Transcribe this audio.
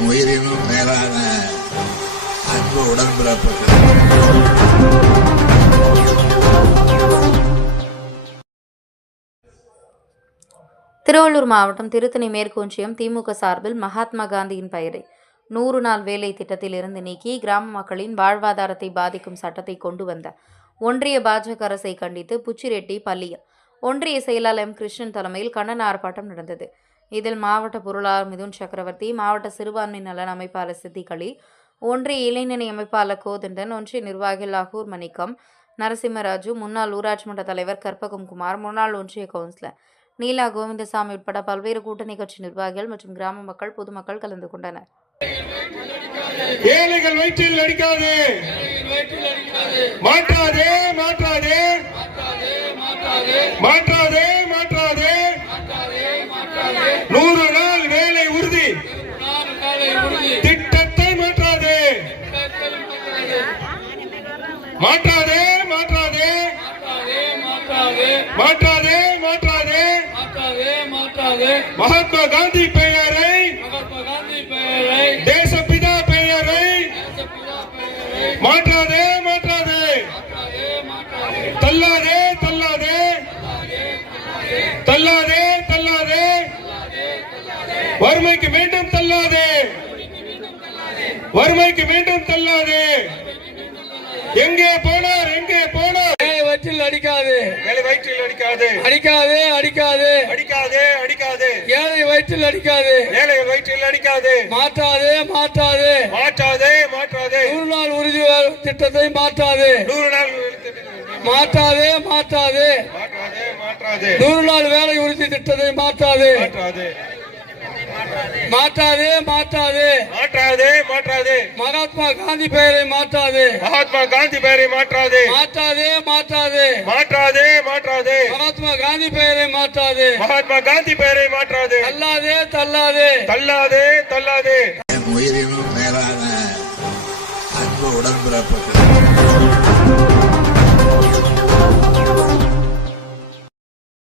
என் உயிரினும் மேலான அன்பு உடன்பிறப்புகள். திருவள்ளூர் மாவட்டம் திருத்தணி மேற்கு ஒன்றியம் திமுக சார்பில் மகாத்மா காந்தியின் பெயரை 100 நாள் வேலை திட்டத்தில் இருந்து நீக்கி கிராம மக்களின் வாழ்வாதாரத்தை பாதிக்கும் சட்டத்தை கொண்டு வந்த ஒன்றிய பாஜக அரசை கண்டித்து புச்சிரெட்டி பள்ளியில் ஒன்றிய செயலாளர் எம். கிருஷ்ணன் தலைமையில் கண்டன ஆர்ப்பாட்டம் நடந்தது. இதில் மாவட்ட பொருளாளர் மிதுன் சக்கரவர்த்தி, மாவட்ட சிறுபான்மை நலன் அமைப்பாளர் சித்திக் அலி, ஒன்றிய இளைஞரணி அமைப்பாளர் கோதண்டன், ஒன்றிய நிர்வாகிகள் லாகூர் மணிக்கம், நரசிம்மராஜு, முன்னாள் ஊராட்சி மன்ற தலைவர் கற்பகம் குமார், முன்னாள் ஒன்றிய கவுன்சிலர் நீலா கோவிந்தசாமி உட்பட பல்வேறு கூட்டணி கட்சி நிர்வாகிகள் மற்றும் கிராம மக்கள், பொதுமக்கள் கலந்து கொண்டனர். ஏழைகள் வயிற்றில் அடிக்காதே, மாற்றாதே மாற்றாதே மாற்றாதே மாற்றாதே 100 நாள் வேலை உறுதி திட்டத்தை மாற்றாதே மாற்றாதே மாற்றாதே மாற்றாதே மாற்றாதே மகாத்மா காந்தி பெயரை, தேசப்பிதா பெயரை மாற்றாதே மாற்றாதே தள்ளாதே தள்ளாதே தள்ளாதே தள்ளாதே வறுமைக்கு மீண்டும் தள்ளாதே வறுமைக்கு மீண்டும் தள்ளாதே. எங்கே போனார் எங்கே போனார்? வயிற்றில் அடிக்காது, வேலை வயிற்றில் அடிக்காது, அடிக்காது அடிக்காது அடிக்காதே அடிக்காதே ஏழை வயிற்றில் அடிக்காது, ஏழை வயிற்றில் அடிக்காது, மாற்றாதே மாற்றாதே மாற்றாதே மாற்றாதே 100 நாள் உறுதி திட்டத்தை மாற்றாது, 100 நாள் மாற்றாதே மாற்றாதே மாற்றாதே மாற்றாதே 100 நாள் வேலை உறுதி திட்டத்தை மாற்றாது, மாற்றாதே மாற்றாதே மாற்றாதே மாற்றாதே மாற்றாதே மகாத்மா காந்தி பெயரை மாற்றாது, மகாத்மா காந்தி பெயரை மாற்றாதே மாற்றாதே மாற்றாதே மாற்றாதே மாற்றாதே மகாத்மா காந்தி பெயரை மாற்றாது, மகாத்மா காந்தி பெயரை மாற்றாதே தள்ளாதே தள்ளாதே தள்ளாதே தள்ளாதே என் உயிரினும் மேலான அன்பு உடன்பிறப்புகள்.